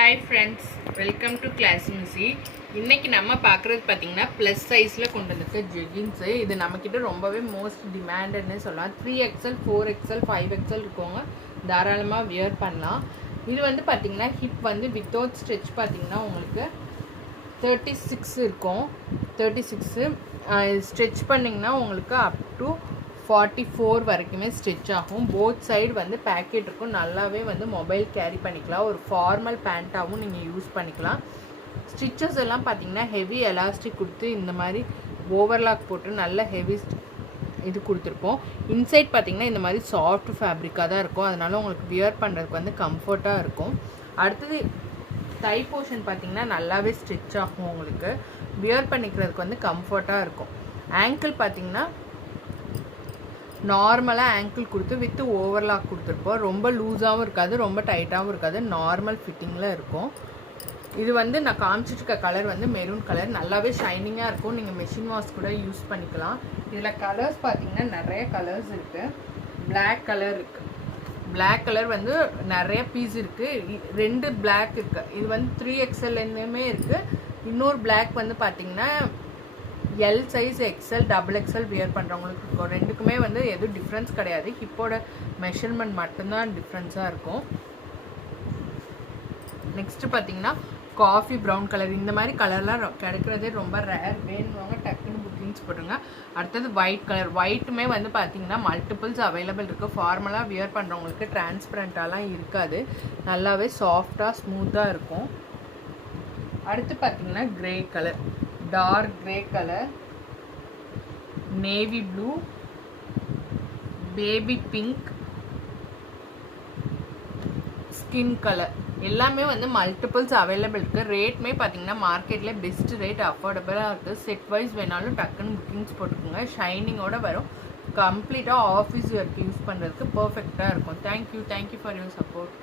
Hi friends, welcome to கிளாஸ்மிசி. இன்றைக்கி நம்ம பார்க்குறது பார்த்திங்கன்னா ப்ளஸ் சைஸில் கொண்டு வந்திருக்க ஜெகின்ஸு. இது நம்மக்கிட்ட ரொம்பவே மோஸ்ட் டிமாண்டட்னு சொல்லலாம். 3XL 4XL 5XL இருக்கவங்க தாராளமாக வியர் பண்ணலாம். இது வந்து பார்த்திங்கன்னா ஹிப் வந்து வித்தவுட் ஸ்ட்ரெச் பார்த்திங்கன்னா உங்களுக்கு 36 இருக்கும். 36 ஸ்ட்ரெச் பண்ணிங்கன்னா உங்களுக்கு அப் டு 44 வரைக்குமே ஸ்டிச் ஆகும். போத் சைடு வந்து பேக்கெட் இருக்கும். நல்லாவே வந்து மொபைல் கேரி பண்ணிக்கலாம். ஒரு ஃபார்மல் பேண்ட்டாகவும் நீங்கள் யூஸ் பண்ணிக்கலாம். ஸ்டிச்சஸ் எல்லாம் பார்த்தீங்கன்னா ஹெவி எலாஸ்டிக் கொடுத்து இந்த மாதிரி ஓவர்லாக் போட்டு நல்ல ஹெவி இது கொடுத்துருப்போம். இன்சைட் பார்த்தீங்கன்னா இந்த மாதிரி சாஃப்ட் ஃபேப்ரிக்காக தான் இருக்கும். அதனால உங்களுக்கு வியர் பண்ணுறதுக்கு வந்து கம்ஃபர்ட்டாக இருக்கும். அடுத்தது தை போர்ஷன் பார்த்தீங்கன்னா நல்லாவே ஸ்டிச் ஆகும். உங்களுக்கு வியர் பண்ணிக்கிறதுக்கு வந்து கம்ஃபர்ட்டாக இருக்கும். ஆங்கிள் பார்த்தீங்கன்னா நார்மலாக ஆங்கிள் கொடுத்து வித்து ஓவர்லாக் கொடுத்துருப்போம். ரொம்ப லூஸாகவும் இருக்காது, ரொம்ப டைட்டாகவும் இருக்காது, நார்மல் ஃபிட்டிங்கில் இருக்கும். இது வந்து நான் காமிச்சிட்ருக்க கலர் வந்து மெரூன் கலர். நல்லாவே ஷைனிங்காக இருக்கும். நீங்கள் மெஷின் வாஷ் கூட யூஸ் பண்ணிக்கலாம். இதில் கலர்ஸ் பார்த்தீங்கன்னா நிறைய கலர்ஸ் இருக்குது. பிளாக் கலர் இருக்குது. பிளாக் கலர் வந்து நிறைய பீஸ் இருக்குது. 2 பிளாக் இருக்குது. இது வந்து 3XLமே இருக்குது. இன்னொரு பிளாக் வந்து பார்த்தீங்கன்னா L size, XL, XXL wear பண்ணுறவங்களுக்கு இருக்கும். ரெண்டுக்குமே வந்து எதுவும் டிஃப்ரென்ஸ் கிடையாது. ஹிப்போட மெஷர்மெண்ட் மட்டும்தான் டிஃப்ரென்ஸாக இருக்கும். நெக்ஸ்ட்டு பார்த்தீங்கன்னா காஃபி ப்ரௌன் கலர். இந்த மாதிரி கலர்லாம் கிடைக்கிறதே ரொம்ப ரேர். வேணுவாங்க டக்குன்னு புக்கிங்ஸ் போட்டுருங்க. அடுத்தது ஒயிட் கலர். ஒயிட்டுமே வந்து பார்த்தீங்கன்னா மல்டிபிள்ஸ் அவைலபிள் இருக்குது. ஃபார்மலாக வியர் பண்ணுறவங்களுக்கு டிரான்ஸ்பரண்ட்டாலாம் இருக்காது. நல்லாவே சாஃப்டாக ஸ்மூத்தாக இருக்கும். அடுத்து பார்த்தீங்கன்னா grey colour, dark grey colour, navy blue, baby pink, skin colour எல்லாமே வந்து மல்டிபிள்ஸ் அவைலபிள் இருக்குது. ரேட்மே பார்த்தீங்கன்னா மார்க்கெட்டில் பெஸ்ட் ரேட், அஃபோர்டபுளாக இருக்குது. செட் வைஸ் வேணாலும் டக்குன்னு புக்கிங்ஸ் போட்டுக்கோங்க. ஷைனிங்கோடு வரும். கம்ப்ளீட்டாக ஆஃபீஸ் ஒர்க் யூஸ் பண்ணுறதுக்கு பர்ஃபெக்டாக இருக்கும். Thank you for your support.